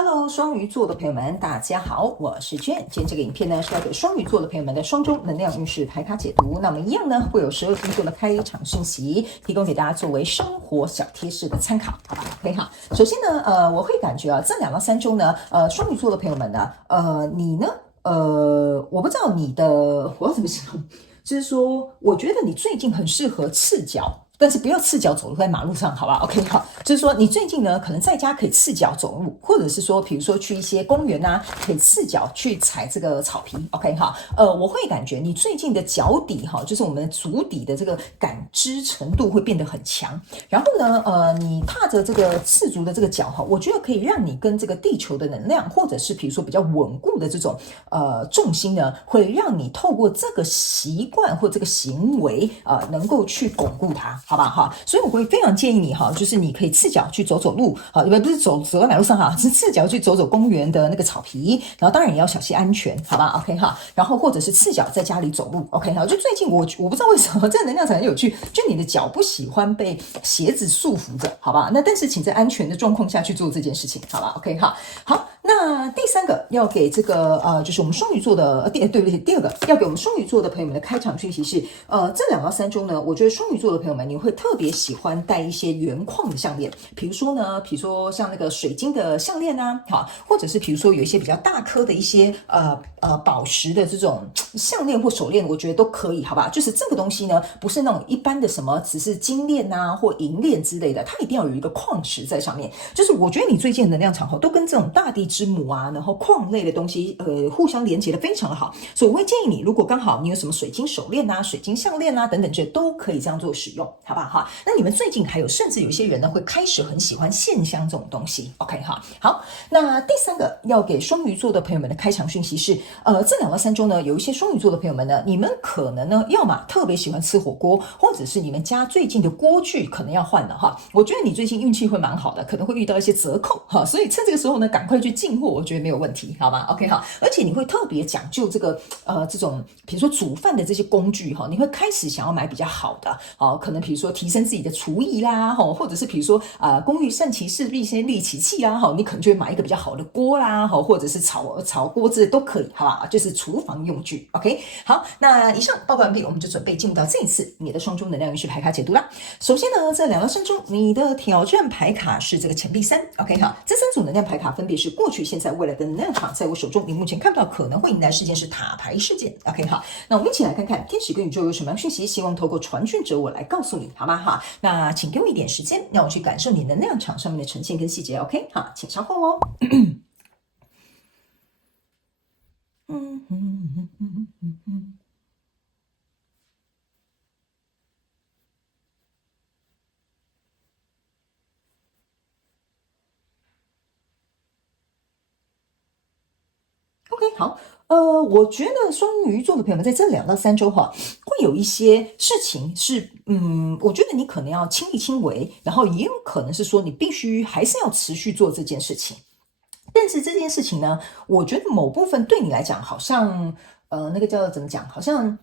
Hello，双鱼座的朋友们，大家好，我是娟。今天这个影片呢是要给双鱼座的朋友们的双周能量运势牌卡解读。那我们一样呢会有12星座的开场讯息，提供给大家作为生活小贴士的参考，好吧 ？OK 好。首先呢，我会感觉啊，这2到3周呢，双鱼座的朋友们呢，你呢，我不知道你的我要怎么形容，就是说，我觉得你最近很适合赤脚。但是不要赤脚走路在马路上，好吧 ？OK， 好，就是说你最近呢，可能在家可以赤脚走路，或者是说，比如说去一些公园啊，可以赤脚去踩这个草皮 ，OK 哈。我会感觉你最近的脚底哈，就是我们的足底的这个感知程度会变得很强。然后呢，你踏着这个赤足的这个脚哈，我觉得可以让你跟这个地球的能量，或者是比如说比较稳固的这种重心呢，会让你透过这个习惯或这个行为能够去巩固它。好吧哈，所以我会非常建议你哈，就是你可以赤脚去走走路，好，不是走在马路上哈，是赤脚去走走公园的那个草皮，然后当然也要小心安全，好吧 ？OK 哈，然后或者是赤脚在家里走路 ，OK 哈。就最近我不知道为什么这个能量场很有趣，就你的脚不喜欢被鞋子束缚着，好吧？那但是请在安全的状况下去做这件事情，好吧 ？OK 哈，好。那第3个要给这个就是我们双鱼座的对不起，第2个要给我们双鱼座的朋友们的开场讯息是这2到3周呢，我觉得双鱼座的朋友们你会特别喜欢戴一些原矿的项链，比如说像那个水晶的项链啊，好，或者是比如说有一些比较大颗的一些宝石的这种项链或手链，我觉得都可以，好吧？就是这个东西呢，不是那种一般的什么只是金链啊或银链之类的，它一定要有一个矿石在上面。就是我觉得你最近的能量场都跟这种大地之母啊，然后矿类的东西互相连接的非常的好，所以我会建议你，如果刚好你有什么水晶手链啊、水晶项链啊等等，这都可以这样做使用，好不好哈？那你们最近还有甚至有一些人呢会开始很喜欢线香这种东西 ，OK 哈？好，那第3个要给双鱼座的朋友们的开场讯息是，这2到3周呢，有一些双鱼座的朋友们呢，你们可能呢，要么特别喜欢吃火锅，或者是你们家最近的锅具可能要换了哈。我觉得你最近运气会蛮好的，可能会遇到一些折扣哈，所以趁这个时候呢，赶快去进货，我觉得没有问题，好吧 ？OK 哈，而且你会特别讲究这个这种比如说煮饭的这些工具哈，你会开始想要买比较好的，可能比如说提升自己的厨艺啦，或者是比如说工欲善其事，必先利其器啦，你可能就会买一个比较好的锅啦，或者是炒锅之类都可以，好吧？就是厨房用具 ，OK。好，那以上报告完毕，我们就准备进入到这一次你的双周能量运势牌卡解读啦。首先呢，在2到3周，你的挑战牌卡是这个钱币3 ，OK 好，这3组能量牌卡分别是过去、现在、未来的能量场，在我手中，你目前看不到可能会迎来事件是塔牌事件 ，OK 好，那我们一起来看看天使跟宇宙有什么样讯息，希望透过传讯者我来告诉你，好吗？哈，那请给我一点时间，让我去感受你能量场上面的呈现跟细节 ，OK 好，请稍后哦。OK，好，我觉得双鱼座的朋友们在这2到3周哈，会有一些事情是，我觉得你可能要亲力亲为，然后也有可能是说你必须还是要持续做这件事情。但是这件事情呢，我觉得某部分对你来讲，好像那个叫怎么讲，好像。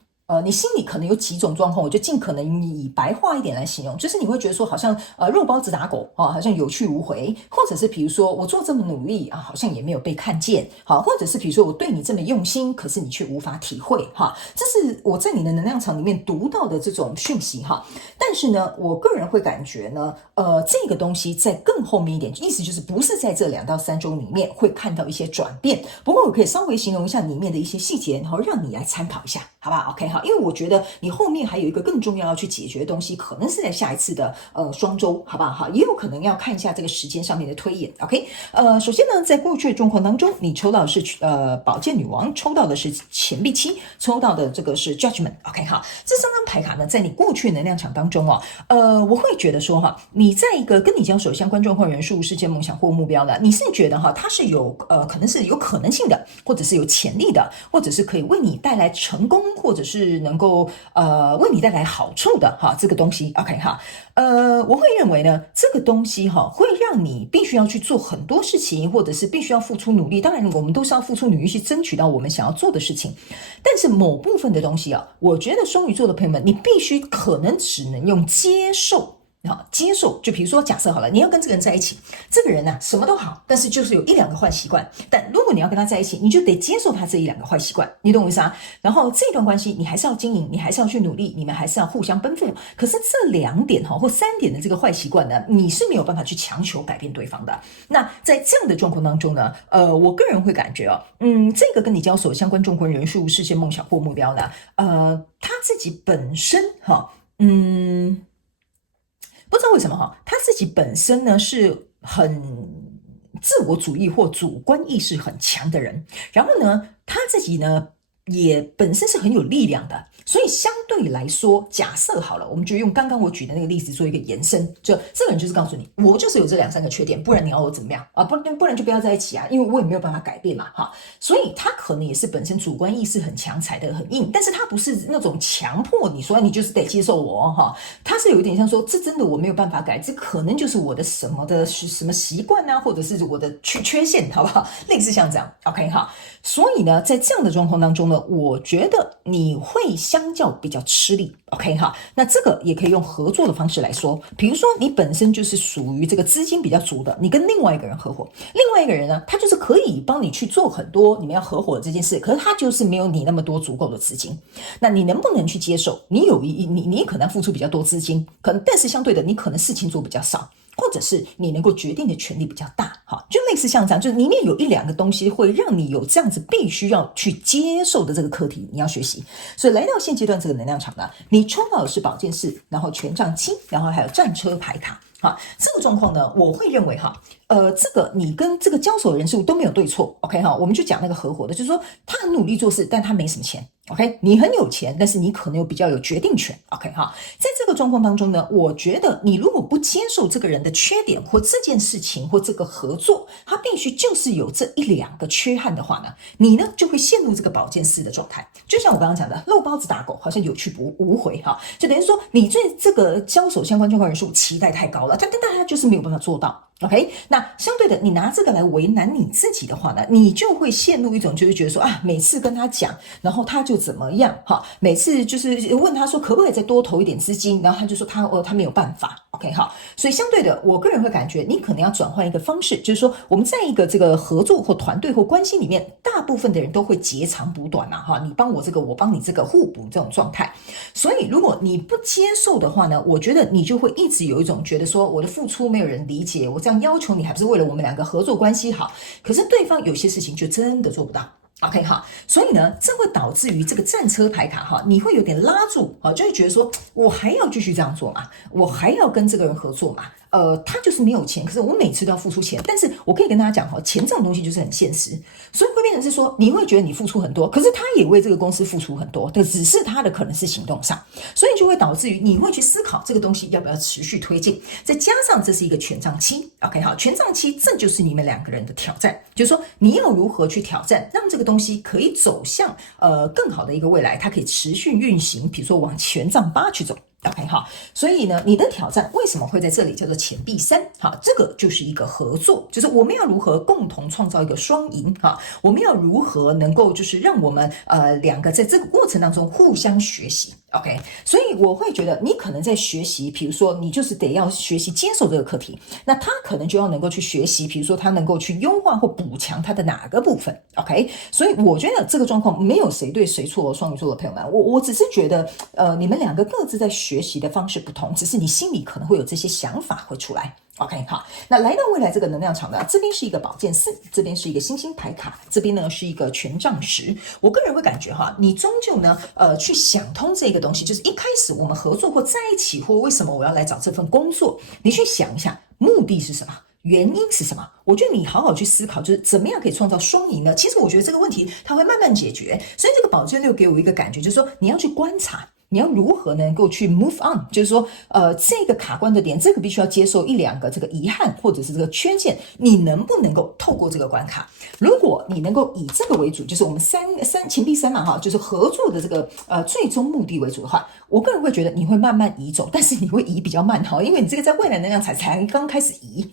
你心里可能有几种状况，我就尽可能以白话一点来形容，就是你会觉得说，好像肉包子打狗好像有去无回，或者是比如说我做这么努力好像也没有被看见，好，或者是比如说我对你这么用心，可是你却无法体会哈，这是我在你的能量场里面读到的这种讯息哈。但是呢，我个人会感觉呢，这个东西在更后面一点，意思就是不是在这2到3周里面会看到一些转变，不过我可以稍微形容一下里面的一些细节，然后让你来参考一下，好不好 ？OK。因为我觉得你后面还有一个更重要要去解决的东西，可能是在下一次的双周，好不好？也有可能要看一下这个时间上面的推演。OK，首先呢，在过去的状况当中，你抽到的是宝剑女王，抽到的是钱币7，抽到的这个是 Judgment。OK， 好，这3张牌卡呢，在你过去的能量场当中我会觉得说你在一个跟你交手相关状况、元素、事件、梦想或目标的，你是觉得它是有可能是有可能性的，或者是有潜力的，或者是可以为你带来成功，或者是能够为你带来好处的这个东西 OK 我会认为呢，这个东西会让你必须要去做很多事情，或者是必须要付出努力，当然我们都是要付出努力去争取到我们想要做的事情，但是某部分的东西我觉得双鱼座的朋友们，你必须可能只能用接受接受，就比如说假设好了，你要跟这个人在一起，这个人呢什么都好，但是就是有一两个坏习惯。但如果你要跟他在一起，你就得接受他这一两个坏习惯，你懂我意思啊？然后这段关系你还是要经营，你还是要去努力，你们还是要互相奔赴。可是这2点或3点的这个坏习惯呢，你是没有办法去强求改变对方的。那在这样的状况当中呢，我个人会感觉这个跟你交手相关重婚人数、实现梦想或目标呢，他自己本身不知道为什么他自己本身呢是很自我主义或主观意识很强的人，然后呢，他自己呢也本身是很有力量的，所以相对来说，假设好了，我们就用刚刚我举的那个例子做一个延伸，就这个人就是告诉你，我就是有这2、3个缺点，不然你要我怎么样啊？不然就不要在一起啊，因为我也没有办法改变嘛，所以他可能也是本身主观意识很强，踩得很硬，但是他不是那种强迫你说你就是得接受我他是有一点像说，这真的我没有办法改，这可能就是我的什么习惯啊，或者是我的缺陷，好不好？类似像这样 ，OK 哈。所以呢，在这样的状况当中呢，我觉得你会相较比较吃力 ，OK 哈。那这个也可以用合作的方式来说，比如说你本身就是属于这个资金比较足的，你跟另外一个人合伙，另外一个人呢，他就是可以帮你去做很多你们要合伙的这件事，可是他就是没有你那么多足够的资金，那你能不能去接受？你可能付出比较多资金，但是相对的，你可能事情做比较少。或者是你能够决定的权利比较大，就类似像这样，就是里面有1、2个东西会让你有这样子必须要去接受的这个课题，你要学习。所以来到现阶段这个能量场呢，你抽到的是宝剑4，然后权杖7，然后还有战车牌卡。这个状况呢，我会认为这个你跟这个交手的人事物都没有对错 ，OK 我们就讲那个合伙的，就是说他很努力做事，但他没什么钱 ，OK， 你很有钱，但是你可能有比较有决定权 ，OK 在这个状况当中呢，我觉得你如果不接受这个人的缺点或这件事情或这个合作，他必须就是有这1、2个缺憾的话呢，你呢就会陷入这个宝剑4的状态。就像我刚刚讲的，肉包子打狗好像有去无回就等于说你对这个交手相关状况人数期待太高了，但大家就是没有办法做到。OK， 那相对的，你拿这个来为难你自己的话呢，你就会陷入一种就是觉得说每次跟他讲，然后他就怎么样每次就是问他说可不可以再多投一点资金，然后他就说他没有办法。OK 所以相对的，我个人会感觉你可能要转换一个方式，就是说我们在一个这个合作或团队或关系里面，大部分的人都会截长补短你帮我这个，我帮你这个，互补这种状态。所以如果你不接受的话呢，我觉得你就会一直有一种觉得说我的付出没有人理解，我这样要求你还不是为了我们2个合作关系好，可是对方有些事情就真的做不到。OK 所以呢，这会导致于这个战车牌卡你会有点拉住就会觉得说我还要继续这样做嘛，我还要跟这个人合作嘛，他就是没有钱，可是我每次都要付出钱，但是我可以跟大家讲钱这种东西就是很现实，所以会变成是说你会觉得你付出很多，可是他也为这个公司付出很多，但只是他的可能是行动上，所以就会导致于你会去思考这个东西要不要持续推进，再加上这是一个权杖7 OK 权杖7这就是你们2个人的挑战，就是说你要如何去挑战，让这个东西可以走向更好的一个未来，它可以持续运行，比如说往权杖8去走。OK 所以呢，你的挑战为什么会在这里叫做钱币3？这个就是一个合作，就是我们要如何共同创造一个双赢我们要如何能够就是让我们2个在这个过程当中互相学习。OK， 所以我会觉得你可能在学习，比如说你就是得要学习接受这个课题，那他可能就要能够去学习，比如说他能够去优化或补强他的哪个部分。OK， 所以我觉得这个状况没有谁对谁错，双鱼座的朋友们，我只是觉得你们2个各自在学习的方式不同，只是你心里可能会有这些想法会出来。OK 那来到未来这个能量场呢，这边是一个宝剑4，这边是一个星星牌卡，这边呢是一个权杖10。我个人会感觉你终究呢去想通这个东西，就是一开始我们合作或在一起，或为什么我要来找这份工作，你去想一下目的是什么，原因是什么？我觉得你好好去思考，就是怎么样可以创造双赢呢？其实我觉得这个问题它会慢慢解决，所以这个宝剑6给我一个感觉，就是说你要去观察。你要如何能够去 move on， 就是说这个卡关的点，这个必须要接受1、2个这个遗憾或者是这个缺陷，你能不能够透过这个关卡？如果你能够以这个为主，就是我们钱币3嘛就是合作的这个最终目的为主的话，我个人会觉得你会慢慢移走，但是你会移比较慢因为你这个在未来能量才刚开始移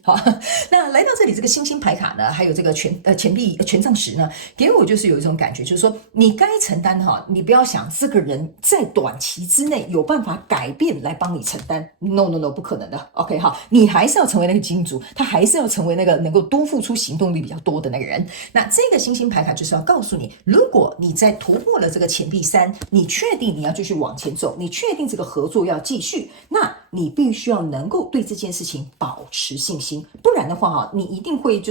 那来到这里这个星星牌卡呢，还有这个权杖10呢，给我就是有一种感觉，就是说你该承担你不要想这个人在短期之内有办法改变来帮你承担 ，no no no， 不可能的。OK 好，你还是要成为那个金主，他还是要成为那个能够多付出行动力比较多的那个人。那这个星星牌卡就是要告诉你，如果你在突破了这个钱币3，你确定你要继续往前走，你确定这个合作要继续，那你必须要能够对这件事情保持信心，不然的话你一定会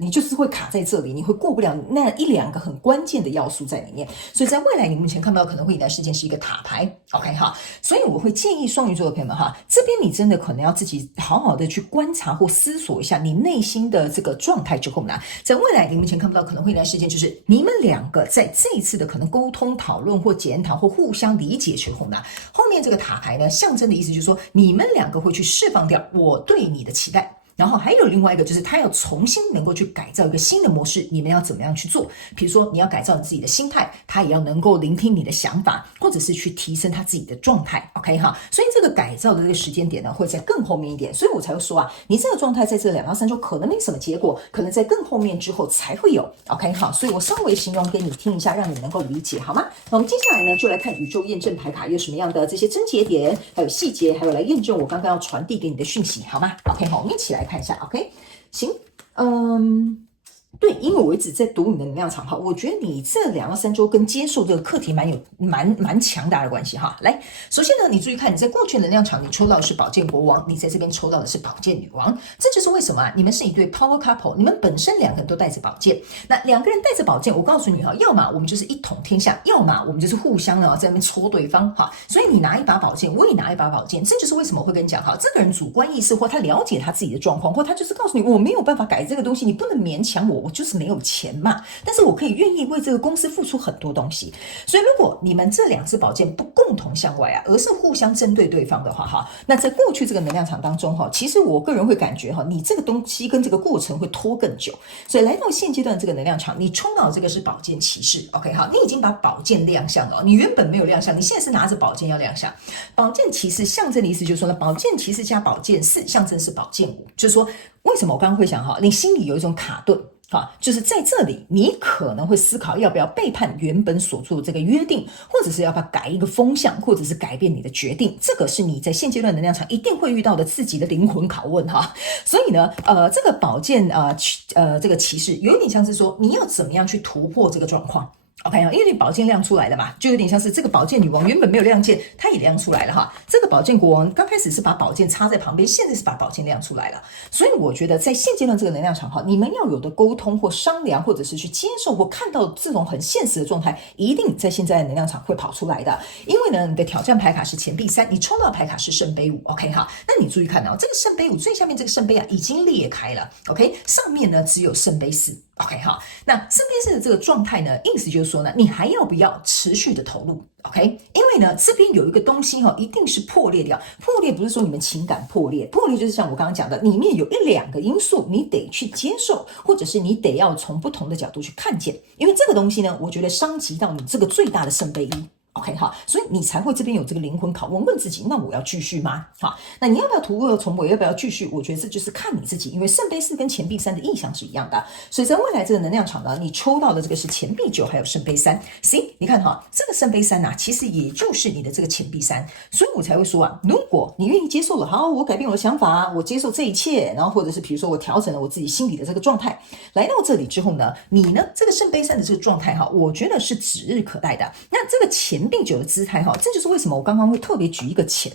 你就是会卡在这里，你会过不了那1-2个很关键的要素在里面。所以在未来你目前看到可能会迎来事件是一个塔牌 ，OK 哈，所以我会建议双鱼座的朋友们哈，这边你真的可能要自己好好的去观察或思索一下你内心的这个状态之后呢，在未来你目前看不到可能会迎来事件就是你们2个在这一次的可能沟通讨论或检讨或互相理解之后呢，后面这个塔牌呢象征的意思就是说你们2个会去释放掉我对你的期待。然后还有另外一个就是他要重新能够去改造一个新的模式，你们要怎么样去做？比如说你要改造你自己的心态，他也要能够聆听你的想法，或者是去提升他自己的状态 OK 哈，所以这个改造的这个时间点呢会在更后面一点，所以我才会说你这个状态在这2到3周可能没什么结果，可能在更后面之后才会有 OK 好，所以我稍微形容给你听一下，让你能够理解好吗？那我们接下来呢就来看宇宙验证牌卡有什么样的这些症结点，还有细节，还有来验证我刚刚要传递给你的讯息好吗？ OK 好，我们一起来看一下 OK 行，对，因为我一直在读你的能量场哈，我觉得你这2到3周跟接受这个课题蛮强大的关系哈。来，首先呢，你注意看你在过去能量场，你抽到的是宝剑国王，你在这边抽到的是宝剑女王，这就是为什么你们是一对 power couple， 你们本身2个人都带着宝剑，那2个人带着宝剑，我告诉你哈，要么我们就是一统天下，要么我们就是互相在那边戳对方哈。所以你拿一把宝剑，我也拿一把宝剑，这就是为什么我会跟你讲哈，这个人主观意识或他了解他自己的状况，或他就是告诉你我没有办法改这个东西，你不能勉强我就是没有钱嘛，但是我可以愿意为这个公司付出很多东西。所以如果你们这2支宝剑不共同向外而是互相针对对方的话那在过去这个能量场当中其实我个人会感觉你这个东西跟这个过程会拖更久。所以来到现阶段这个能量场，你抽到的这个是宝剑骑士 OK 好，你已经把宝剑亮相了，你原本没有亮相，你现在是拿着宝剑要亮相。宝剑骑士象征的意思就是说呢，宝剑骑士加宝剑4象征是宝剑5，就是说为什么我刚刚会想你心里有一种卡顿就是在这里你可能会思考要不要背叛原本所做的这个约定，或者是要不要改一个风向，或者是改变你的决定，这个是你在现阶段能量场一定会遇到的自己的灵魂拷问所以呢这个宝剑这个骑士有点像是说你要怎么样去突破这个状况OK 因为你宝剑亮出来了嘛，就有点像是这个宝剑女王原本没有亮剑，她也亮出来了这个宝剑国王刚开始是把宝剑插在旁边，现在是把宝剑亮出来了。所以我觉得在现阶段这个能量场你们要有的沟通或商量，或者是去接受或看到这种很现实的状态，一定在现在的能量场会跑出来的。因为呢，你的挑战牌卡是钱币3，你抽到的牌卡是圣杯5 OK 那你注意看这个圣杯5最下面这个圣杯已经裂开了 OK， 上面呢只有圣杯4OK 那圣杯4的这个状态呢，意思就是说呢，你还要不要持续的投入 OK？ 因为呢，这边有一个东西一定是破裂掉。破裂不是说你们情感破裂，破裂就是像我刚刚讲的，里面有1-2个因素，你得去接受，或者是你得要从不同的角度去看见。因为这个东西呢，我觉得伤及到你这个最大的圣杯1。OK 所以你才会这边有这个灵魂拷问，问自己，那我要继续吗？那你要不要突破重围，要不要继续？我觉得这就是看你自己，因为圣杯4跟钱币3的意象是一样的，所以在未来这个能量场呢，你抽到的这个是钱币9，还有圣杯3。行，你看这个圣杯3其实也就是你的这个钱币3，所以我才会说如果你愿意接受了，好，我改变我的想法，我接受这一切，然后或者是比如说我调整了我自己心里的这个状态，来到这里之后呢，你呢这个圣杯3的这个状态我觉得是指日可待的。那这个钱币9的姿态这就是为什么我刚刚会特别举一个钱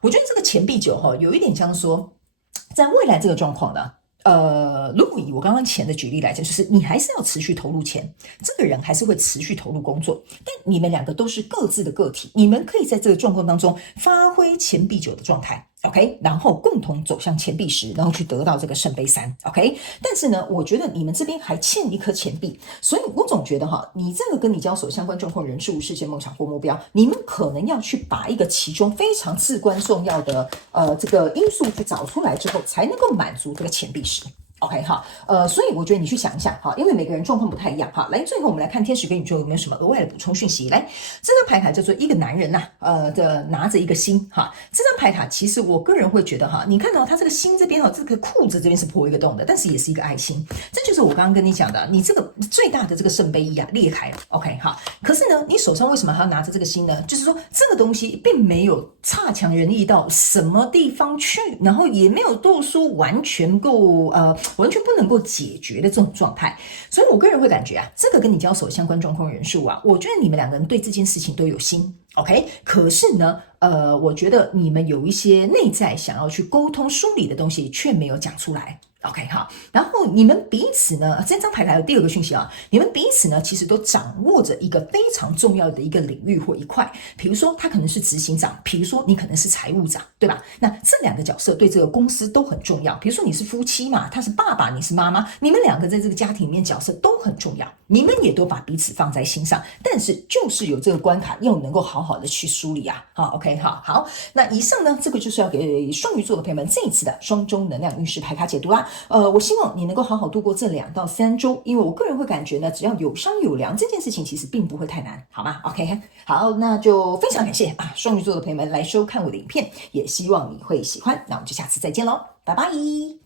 我觉得这个钱币9有一点像说，在未来这个状况呢，如果以我刚刚钱的举例来讲，就是你还是要持续投入钱，这个人还是会持续投入工作，但你们2个都是各自的个体，你们可以在这个状况当中发挥钱币9的状态 OK， 然后共同走向钱币10，然后去得到这个圣杯3 OK。但是呢，我觉得你们这边还欠一颗钱币，所以我总觉得你这个跟你交手相关状况人事物事件梦想或目标，你们可能要去把一个其中非常至关重要的这个因素去找出来之后，才能够满足这个钱币10 OK 哈，所以我觉得你去想一下哈，因为每个人状况不太一样哈。来，最后我们来看天使跟宇宙有没有什么额外的补充讯息。来，这张牌卡叫做一个男人呐、拿着一个心哈。这张牌卡其实我个人会觉得哈，你看到他这个心这边哈，这个裤子这边是破一个洞的，但是也是一个爱心，这就是我刚刚跟你讲的，你这个最大的这个圣杯一啊裂开了 ，OK 哈。可是呢，你手上为什么还要拿着这个心呢？就是说这个东西并没有差强人意到什么地方去，然后也没有都说完全完全不能够解决的这种状态，所以我个人会感觉啊，这个跟你交手相关状况人数啊，我觉得你们两个人对这件事情都有心。OK，可是呢，我觉得你们有一些内在想要去沟通梳理的东西，却没有讲出来。OK， 好，然后你们彼此呢，这张牌还有第二个讯息啊，你们彼此呢其实都掌握着一个非常重要的一个领域或一块，比如说他可能是执行长，比如说你可能是财务长，对吧？那这两个角色对这个公司都很重要。比如说你是夫妻嘛，他是爸爸，你是妈妈，你们两个在这个家庭里面角色都很重要，你们也都把彼此放在心上，但是就是有这个关卡，要能够好好的去梳理啊。好 ，OK， 好，那以上呢，这个就是要给双鱼座的朋友们这一次的双周能量运势牌卡解读啦。我希望你能够好好度过这2到3周，因为我个人会感觉呢，只要有商有量，这件事情其实并不会太难，好吗 ？OK， 好，那就非常感谢啊，双鱼座的朋友们来收看我的影片，也希望你会喜欢。那我们就下次再见喽，拜拜。